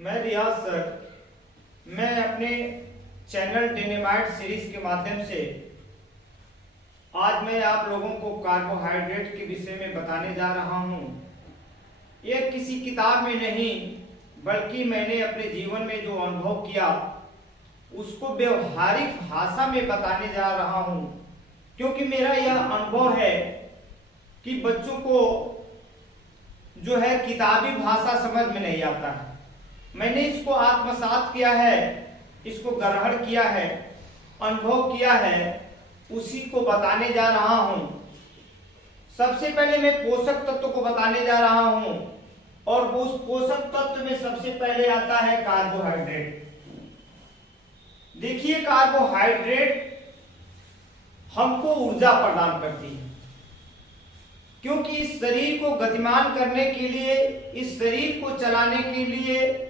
मैं रियाज सर, मैं अपने चैनल डिनेमाइट सीरीज के माध्यम से आज मैं आप लोगों को कार्बोहाइड्रेट के विषय में बताने जा रहा हूँ। यह किसी किताब में नहीं बल्कि मैंने अपने जीवन में जो अनुभव किया उसको व्यवहारिक भाषा में बताने जा रहा हूँ, क्योंकि मेरा यह अनुभव है कि बच्चों को जो है किताबी भाषा समझ में नहीं आता है। मैंने इसको आत्मसात किया है, इसको ग्रहण किया है, अनुभव किया है, उसी को बताने जा रहा हूं। सबसे पहले मैं पोषक तत्व को बताने जा रहा हूं और उस पोषक तत्व में सबसे पहले आता है कार्बोहाइड्रेट। देखिए, कार्बोहाइड्रेट हमको ऊर्जा प्रदान करती है, क्योंकि इस शरीर को गतिमान करने के लिए, इस शरीर को चलाने के लिए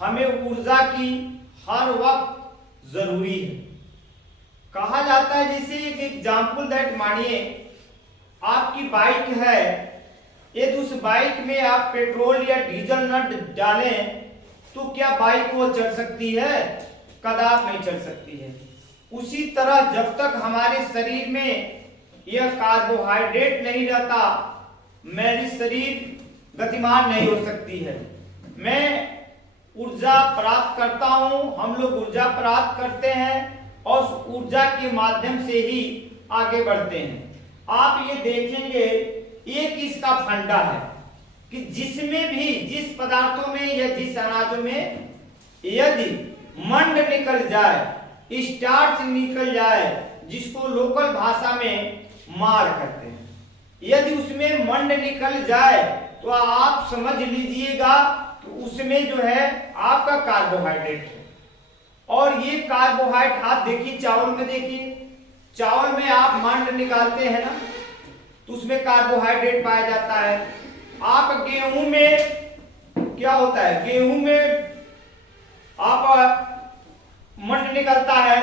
हमें ऊर्जा की हर वक्त जरूरी है। कहा जाता है, जैसे एक एग्जाम्पल दैट मानिए आपकी बाइक है, यदि उस बाइक में आप पेट्रोल या डीजल न डालें तो क्या बाइक वो चल सकती है? कदाप नहीं चल सकती है। उसी तरह जब तक हमारे शरीर में यह कार्बोहाइड्रेट नहीं रहता, मेरी शरीर गतिमान नहीं हो सकती है। मैं ऊर्जा प्राप्त करता हूं, हम लोग ऊर्जा प्राप्त करते हैं और उस ऊर्जा के माध्यम से ही आगे बढ़ते हैं। आप ये देखेंगे, एक इसका फंडा है कि जिसमें भी, जिस पदार्थों में या जिस अनाजों में यदि मंड निकल जाए, स्टार्च निकल जाए, जिसको लोकल भाषा में मार कहते हैं, यदि उसमें मंड निकल जाए तो आप समझ लीजिएगा तो उसमें जो है आपका कार्बोहाइड्रेट है। और ये कार्बोहाइड्रेट आप देखिए, चावल में देखिए, चावल में आप मंड निकालते हैं ना तो उसमें कार्बोहाइड्रेट पाया जाता है। आप गेहूं में क्या होता है, गेहूं में आप मंड निकलता है,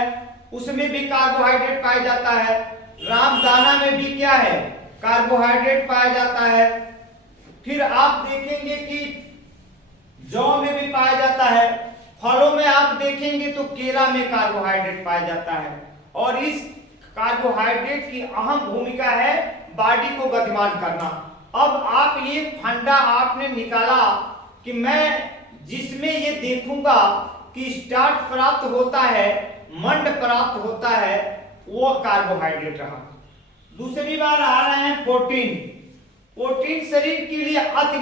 उसमें भी कार्बोहाइड्रेट पाया जाता है। रामदाना में भी क्या है, कार्बोहाइड्रेट पाया जाता है। फिर आप देखेंगे कि जौ में भी पाया जाता है। फलों में आप देखेंगे तो केला में कार्बोहाइड्रेट पाया जाता है। और इस कार्बोहाइड्रेट की अहम भूमिका है बॉडी को गतिमान करना। अब आप ये फंडा आपने निकाला कि मैं जिसमें ये देखूंगा कि स्टार्च प्राप्त होता है, मंड प्राप्त होता है, वो कार्बोहाइड्रेट रहा। दूसरी बार आ रहे हैं प्रोटीन। प्रोटीन शरीर के लिए अति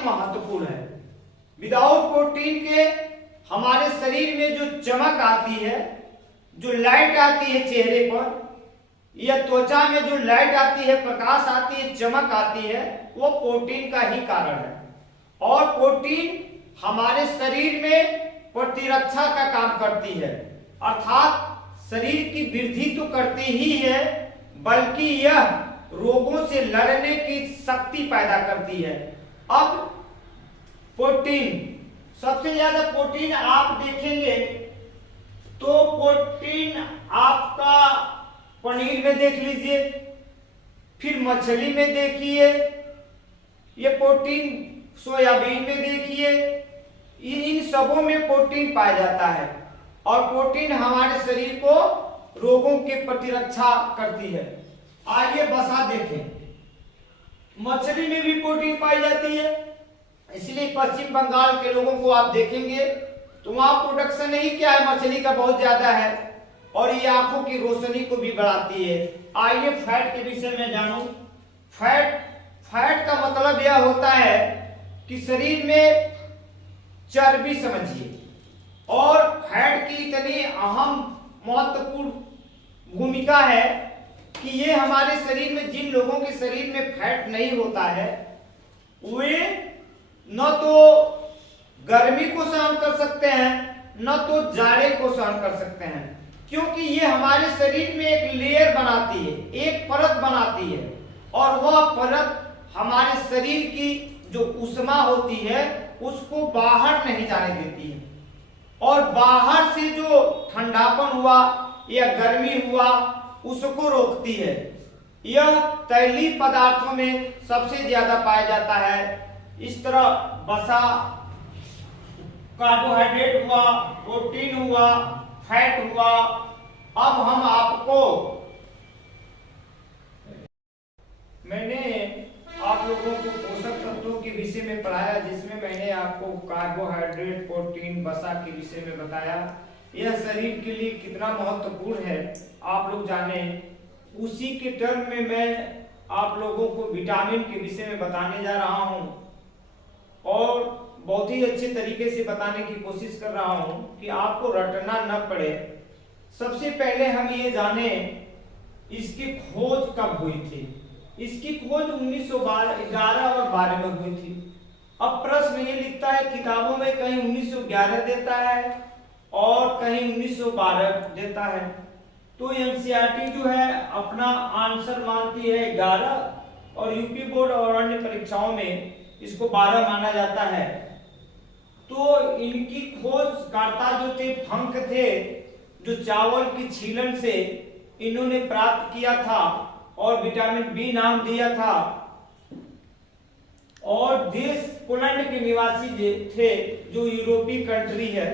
महत्वपूर्ण है। विदाउट प्रोटीन के हमारे शरीर में जो चमक आती है, जो लाइट आती है चेहरे पर या त्वचा में जो लाइट आती है, प्रकाश आती है, चमक आती है, वो प्रोटीन का ही कारण है। और प्रोटीन हमारे शरीर में प्रतिरक्षा का काम करती है, अर्थात शरीर की वृद्धि तो करती ही है बल्कि यह रोगों से लड़ने की शक्ति पैदा करती है। अब प्रोटीन, सबसे ज्यादा प्रोटीन आप देखेंगे तो प्रोटीन आपका पनीर में देख लीजिए, फिर मछली में देखिए, ये प्रोटीन सोयाबीन में देखिए, इन सबों में प्रोटीन पाया जाता है। और प्रोटीन हमारे शरीर को रोगों के प्रतिरक्षा करती है। आइए बसा देखें, मछली में भी प्रोटीन पाई जाती है, इसलिए पश्चिम बंगाल के लोगों को आप देखेंगे तो वहां प्रोडक्शन ही क्या है, मछली का बहुत ज्यादा है और ये आंखों की रोशनी को भी बढ़ाती है। आइए फैट के विषय में जानूं। फैट का मतलब यह होता है कि शरीर में चर्बी समझिए, और फैट की इतनी अहम महत्वपूर्ण भूमिका है कि ये हमारे शरीर में, जिन लोगों के शरीर में फैट नहीं होता है, वे न तो गर्मी को सहन कर सकते हैं न तो जाड़े को सहन कर सकते हैं, क्योंकि ये हमारे शरीर में एक लेयर बनाती है, एक परत बनाती है, और वह परत हमारे शरीर की जो ऊष्मा होती है उसको बाहर नहीं जाने देती है, और बाहर से जो ठंडापन हुआ या गर्मी हुआ उसको रोकती है। यह तैलीय पदार्थों में सबसे ज्यादा पाया जाता है। इस तरह वसा कार्बोहाइड्रेट हुआ, प्रोटीन हुआ, फैट हुआ। अब हम आपको, मैंने आप लोगों को पोषक तत्वों के विषय में पढ़ाया, जिसमें मैंने आपको कार्बोहाइड्रेट, प्रोटीन, वसा के विषय में बताया। यह शरीर के लिए कितना महत्वपूर्ण है आप लोग जाने। उसी के टर्म में मैं आप लोगों को विटामिन के विषय में बताने जा रहा हूं और बहुत ही अच्छे तरीके से बताने की कोशिश कर रहा हूं कि आपको रटना न पड़े। सबसे पहले हम ये जाने इसकी खोज कब हुई थी। इसकी खोज 1911 और 12 में हुई थी। अब प्रश्न ये लिखता है किताबों में, कहीं 1911 देता है और कहीं 1912 देता है। तो एनसीईआरटी जो है अपना आंसर मानती है 11 और यूपी बोर्ड और अन्य परीक्षाओं में इसको 12 माना जाता है। तो इनकी खोजकर्ता जो थे फंक थे, जो चावल की छीलन से इन्होंने प्राप्त किया था और विटामिन बी नाम दिया था। और देश पोलैंड के निवासी थे, जो यूरोपीय कंट्री है।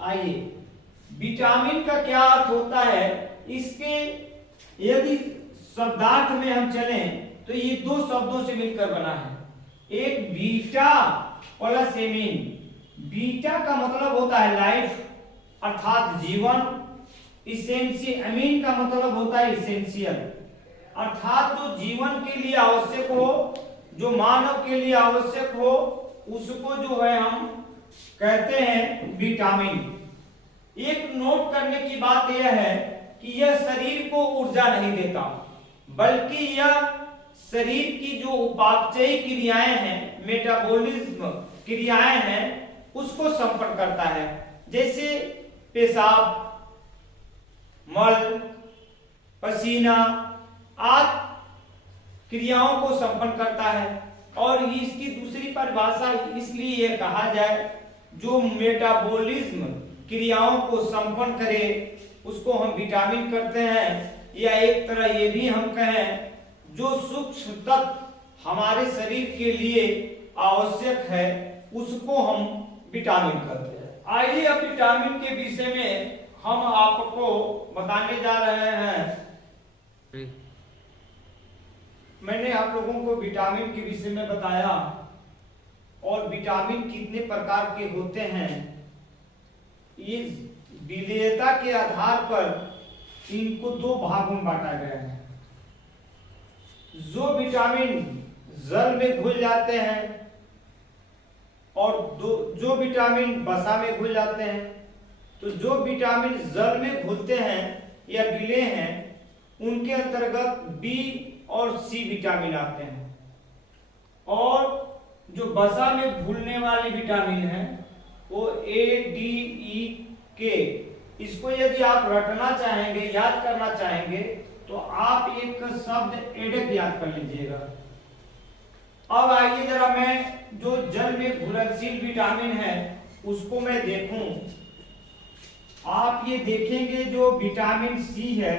आइए, विटामिन का क्या अर्थ होता है, इसके यदि शब्दार्थ में हम चलें तो ये दो शब्दों से मिलकर बना है। एक बीटा प्लस एमीन। बीटा का मतलब होता है लाइफ अर्थात जीवन। इसेंशियल, अमीन का मतलब होता है इसेंशियल अर्थात जो जीवन के लिए आवश्यक हो, जो मानव के लिए आवश्यक हो, उसको जो है हम कहते हैं विटामिन। एक नोट करने की बात यह है कि यह शरीर को ऊर्जा नहीं देता, बल्कि यह शरीर की जो उपापचयी क्रियाएं हैं, मेटाबॉलिज्म क्रियाएं हैं, उसको संपन्न करता है। जैसे पेशाब, मल, पसीना आदि क्रियाओं को संपन्न करता है। और इसकी दूसरी परिभाषा इसलिए यह कहा जाए, जो मेटाबॉलिज्म क्रियाओं को संपन्न करे उसको हम विटामिन करते हैं। या एक तरह ये भी हम कहें, जो सूक्ष्म तत्व हमारे शरीर के लिए आवश्यक है उसको हम विटामिन कहते हैं। आइए अब विटामिन के विषय में हम आपको बताने जा रहे हैं। मैंने आप लोगों को विटामिन के विषय में बताया और विटामिन कितने प्रकार के होते हैं। इस विलेयता के आधार पर इनको दो भागों में बांटा गया है। जो विटामिन जल में घुल जाते हैं और जो विटामिन वसा में घुल जाते हैं। तो जो विटामिन जल में घुलते हैं या विलेय हैं, उनके अंतर्गत बी और सी विटामिन आते हैं। और जो वसा में घुलने वाले विटामिन हैं वो ए, डी, ई, के। इसको यदि आप रटना चाहेंगे, याद करना चाहेंगे, तो आप एक शब्द एडक याद कर लीजिएगा। अब आइए जरा मैं जो जल में घुलनशील विटामिन है उसको मैं देखूं। आप ये देखेंगे जो विटामिन सी है,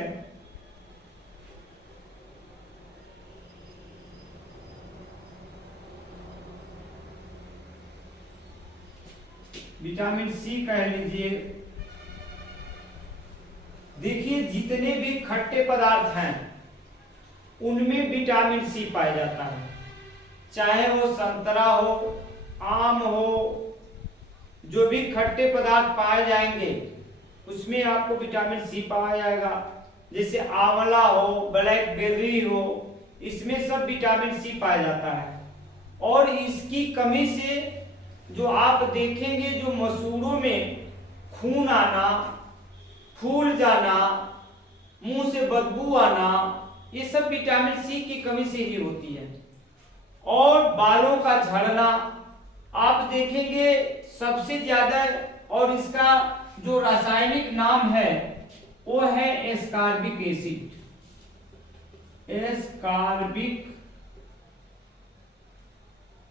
विटामिन सी कह लीजिए। देखिए जितने भी खट्टे पदार्थ हैं उनमें विटामिन सी पाया जाता है, चाहे वो संतरा हो, आम हो, जो भी खट्टे पदार्थ पाए जाएंगे उसमें आपको विटामिन सी पाया जाएगा। जैसे आंवला हो, ब्लैकबेरी हो, इसमें सब विटामिन सी पाया जाता है। और इसकी कमी से जो आप देखेंगे, जो मसूड़ों में खून आना, फूल जाना, मुंह से बदबू आना, ये सब विटामिन सी की कमी से ही होती है। और बालों का झड़ना आप देखेंगे सबसे ज्यादा, और इसका जो रासायनिक नाम है वो है ascorbic acid. Ascorbic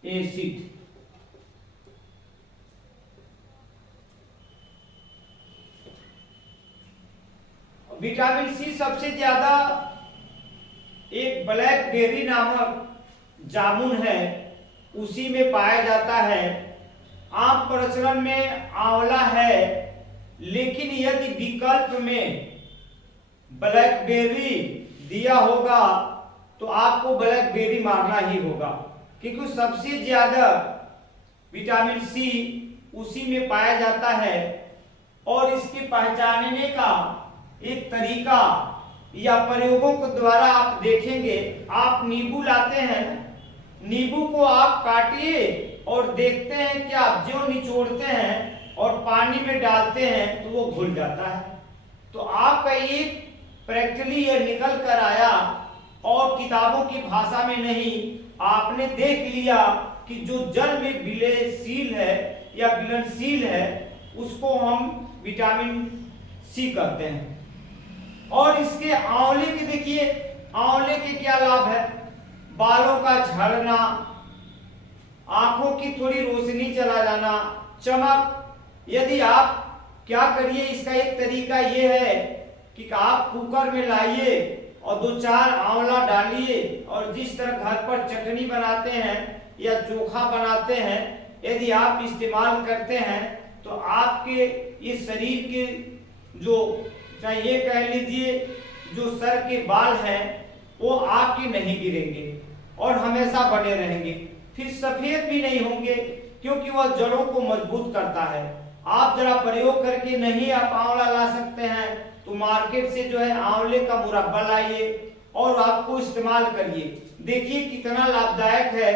acid. Vitamin C सबसे ज्यादा एक ब्लैकबेरी नामक जामुन है उसी में पाया जाता है। आम प्रचलन में आंवला है, लेकिन यदि विकल्प में ब्लैकबेरी दिया होगा तो आपको ब्लैकबेरी मारना ही होगा, क्योंकि सबसे ज्यादा विटामिन सी उसी में पाया जाता है। और इसके पहचानने का एक तरीका या प्रयोगों के द्वारा आप देखेंगे। आप नींबू लाते हैं, नींबू को आप काटिए और देखते हैं कि आप जो निचोड़ते हैं और पानी में डालते हैं तो वो घुल जाता है। तो आपका एक प्रैक्टिकली ये निकल कर आया और किताबों की भाषा में नहीं, आपने देख लिया कि जो जल में विलयशील है या विलयनशील है उसको हम विटामिन सी कहते हैं। और इसके आंवले के देखिए, आंवले के क्या लाभ है? बालों का झड़ना, आंखों की थोड़ी रोशनी चला जाना, चमक। यदि आप क्या करिए, इसका एक तरीका ये है कि आप कुकर में लाइए और 2-4 आंवला डालिए और जिस तरह घर पर चटनी बनाते हैं या चोखा बनाते हैं, यदि आप इस्तेमाल करते हैं तो आपके इस शरीर के जो चाहे ये कह लीजिए जो सर के बाल हैं वो आपके नहीं गिरेंगे और हमेशा बने रहेंगे, फिर सफेद भी नहीं होंगे, क्योंकि वह जड़ों को मजबूत करता है। आप जरा प्रयोग करके नहीं आप आंवला ला सकते हैं तो मार्केट से जो है आंवले का मुरब्बा लाइए और आपको इस्तेमाल करिए, देखिए कितना लाभदायक है।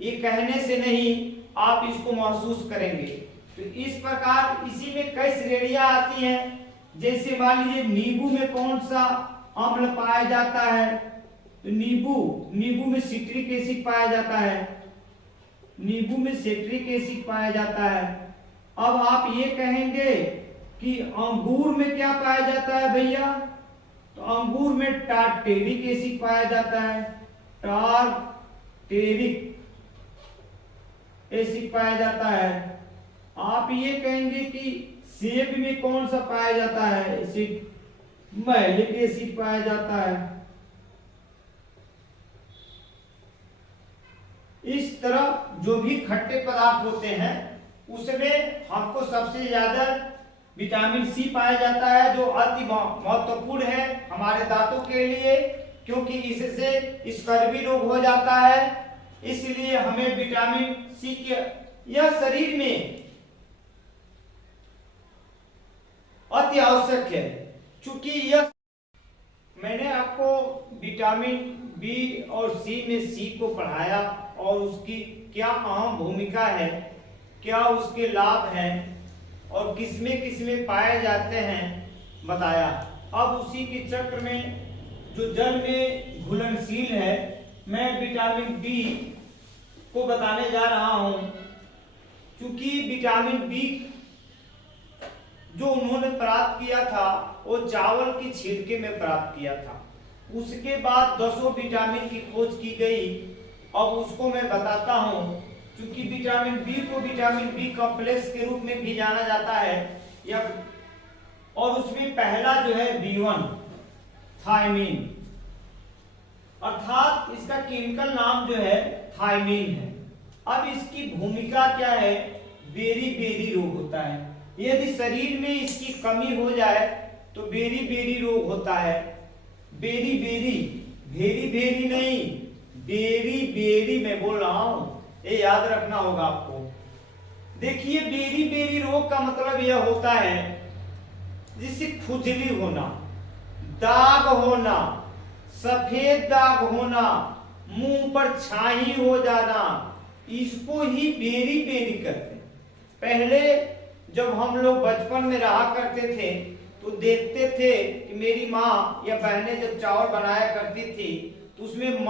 ये कहने से नहीं, आप इसको महसूस करेंगे। तो इस प्रकार इसी में कई श्रेणियां आती हैं। जैसे मान लीजिए नींबू में कौन सा अम्ल पाया जाता है, तो नींबू में सिट्रिक एसिड पाया जाता है, नींबू में सिट्रिक एसिड पाया जाता है। अब आप ये कहेंगे कि अंगूर में क्या पाया जाता है भैया, तो अंगूर में टार्टेरिक एसिड पाया जाता है, टार्टेरिक एसिड पाया जाता है। आप ये कहेंगे कि सेब में कौन सा पाया जाता है एसिड, मैलिक एसिड पाया जाता है। इस तरह जो भी खट्टे पदार्थ होते हैं उसमें हमको सबसे ज्यादा विटामिन सी पाया जाता है, जो अति महत्वपूर्ण है हमारे दांतों के लिए, क्योंकि इससे स्कर्वी रोग हो जाता है। इसलिए हमें विटामिन सी के यह शरीर में अति आवश्यक है। चूंकि यह मैंने आपको विटामिन बी और सी में सी को पढ़ाया और उसकी क्या अहम भूमिका है, क्या उसके लाभ हैं और किसमें किसमें पाए जाते हैं बताया। अब उसी के चक्र में जो जल में घुलनशील है, मैं विटामिन बी को बताने जा रहा हूं। क्योंकि विटामिन बी जो उन्होंने प्राप्त किया था वो चावल की छिलके में प्राप्त किया था। उसके बाद 10 विटामिन की खोज की गई। अब उसको मैं बताता हूं। क्योंकि विटामिन बी को विटामिन बी कॉम्प्लेक्स के रूप में भी जाना जाता है या और उसमें पहला जो है B1 थायमीन, अर्थात इसका केमिकल नाम जो है थायमीन है। अब इसकी भूमिका क्या है? बेरी बेरी रोग होता है। यदि शरीर में इसकी कमी हो जाए तो बेरी बेरी रोग होता है। बेरी बेरी, भेरी भेरी नहीं, बेरी बेरी मैं बोल रहा हूं, ये याद रखना होगा आपको। देखिए बेरी बेरी रोग का मतलब यह होता है जिससे खुजली होना, दाग होना, सफेद दाग होना, मुंह पर छाई हो जाना, इसको ही बेरी बेरी कहते हैं। पहले जब हम लोग बचपन में रहा करते थे तो देखते थे कि मेरी माँ या बहनें जब चावल बनाया करती थी तो उसमें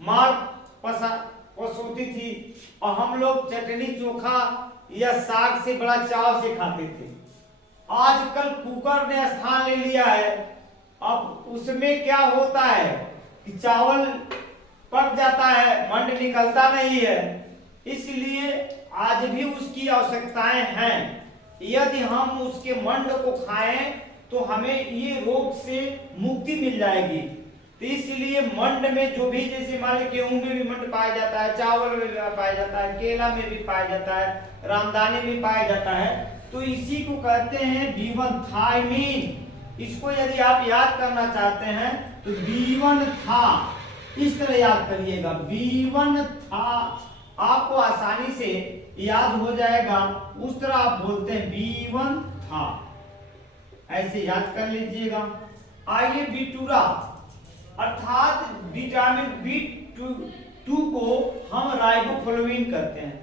माड़ पसोती थी और हम लोग चटनी चोखा या साग से बड़ा चाव से खाते थे। आजकल कुकर ने स्थान ले लिया है। अब उसमें क्या होता है कि चावल पक जाता है, मंड निकलता नहीं है, इसलिए आज भी उसकी आवश्यकताएं हैं। यदि हम उसके मंड को खाएं तो हमें ये रोग से मुक्ति मिल जाएगी। तो इसलिए मंड में जो भी, जैसे मान लीजिए गेहूं में भी मंड पाया जाता है, चावल में भी पाया जाता है, केला में भी पाया जाता है, रामदाने में पाया जाता है, तो इसी को कहते हैं B1 थायमीन। इसको यदि आप याद करना चाहते हैं तो B1 था, इस तरह याद करिएगा, B1 था, आपको आसानी से याद हो जाएगा, उस तरह आप बोलते हैं B1 था, ऐसे याद कर लीजिएगा। आइए बिटूरा अर्थात विटामिन B2 को हम राइबोफ्लेविन कहते हैं,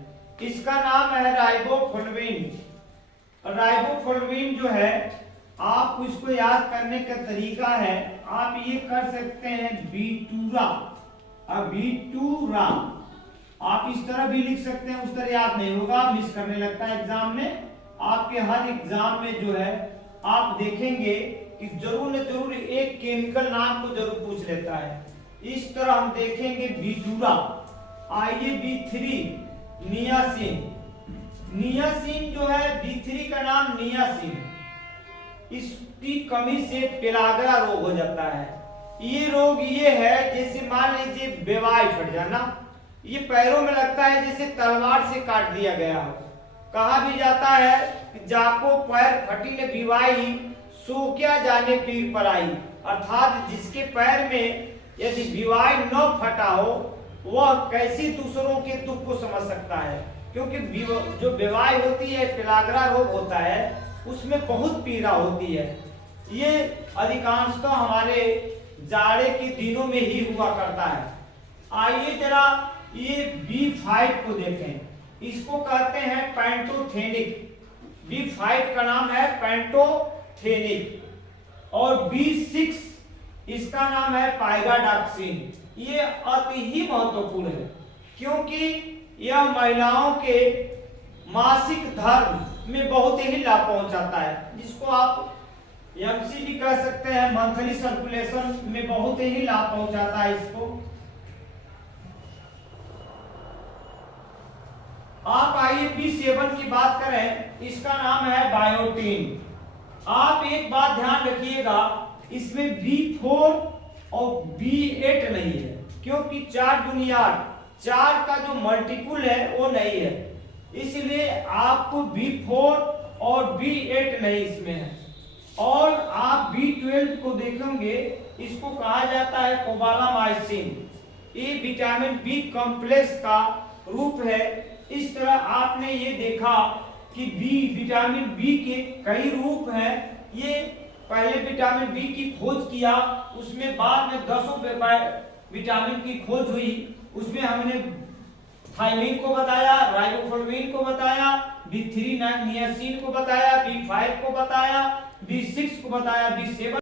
इसका नाम है राइबोफ्लेविन। राइबोफ्लेविन जो है, आप इसको याद करने का तरीका है, आप ये कर सकते हैं बिटूरा, बिटूरा आप इस तरह भी लिख सकते हैं, उस तरह याद नहीं होगा, मिस करने लगता है एग्जाम में। आपके हर एग्जाम में जो है आप देखेंगे कि जरूर न जरूर एक केमिकल नाम को जरूर पूछ लेता है। इस तरह हम देखेंगे बिटूरा। आइए B3 नियासिन। नियासिन जो है, B3 का नाम नियासिन, इसकी कमी से पेलाग्रा रोग हो जाता है। ये रोग ये है, जैसे मान लीजिए बेवाई फट जाना, ये पैरों में लगता है जैसे तलवार से काट दिया गया हो। कहा भी जाता है कि जाको पैर फटी ने बिवाई, सो क्या जाने पीर पर आई, अर्थात जिसके पैर में यदि बिवाई न फटा हो वह कैसे दूसरों के दुख को समझ सकता है, क्योंकि जो बीवाई होती है, पेलाग्रा रोग होता है, उसमें बहुत पीड़ा होती है। ये अधिकांशतः हमारे जाड़े के दिनों में ही हुआ करता है। आइए जरा ये B5 को देखें, इसको कहते हैं पैंटोथेनिक। B5 का नाम है पैंटोथेनिक, और B6 इसका नाम है पाइगाडॉक्सिन। ये अति ही महत्वपूर्ण है, क्योंकि यह महिलाओं के मासिक धर्म में बहुत ही लाभ पहुंचाता है, जिसको आप MC भी कह सकते हैं, मंथली सर्कुलेशन में बहुत ही लाभ पहुंचाता है इसको। आप आइए B7 की बात करें, इसका नाम है बायोटीन। आप एक बात ध्यान रखिएगा, इसमें B4 और B8 नहीं है, क्योंकि 4 दुनिया 4 का जो मल्टीपुल है वो नहीं है, इसलिए आपको B4 और B8 नहीं इसमें है। और आप B12 को देखेंगे, इसको कहा जाता है कोबालामाइसिन। ये विटामिन B कॉम्प्लेक्स का रूप है। इस तरह आपने ये देखा कि विटामिन B के कई रूप हैं। ये पहले विटामिन B की खोज किया, उसमें बाद में 10 विटामिन की खोज हुई, उसमें हमने थायमीन को बताया, राइबोफ्लेविन को बताया, B3 नियासिन को बताया, B5 को बताया, B6 को बताया, B7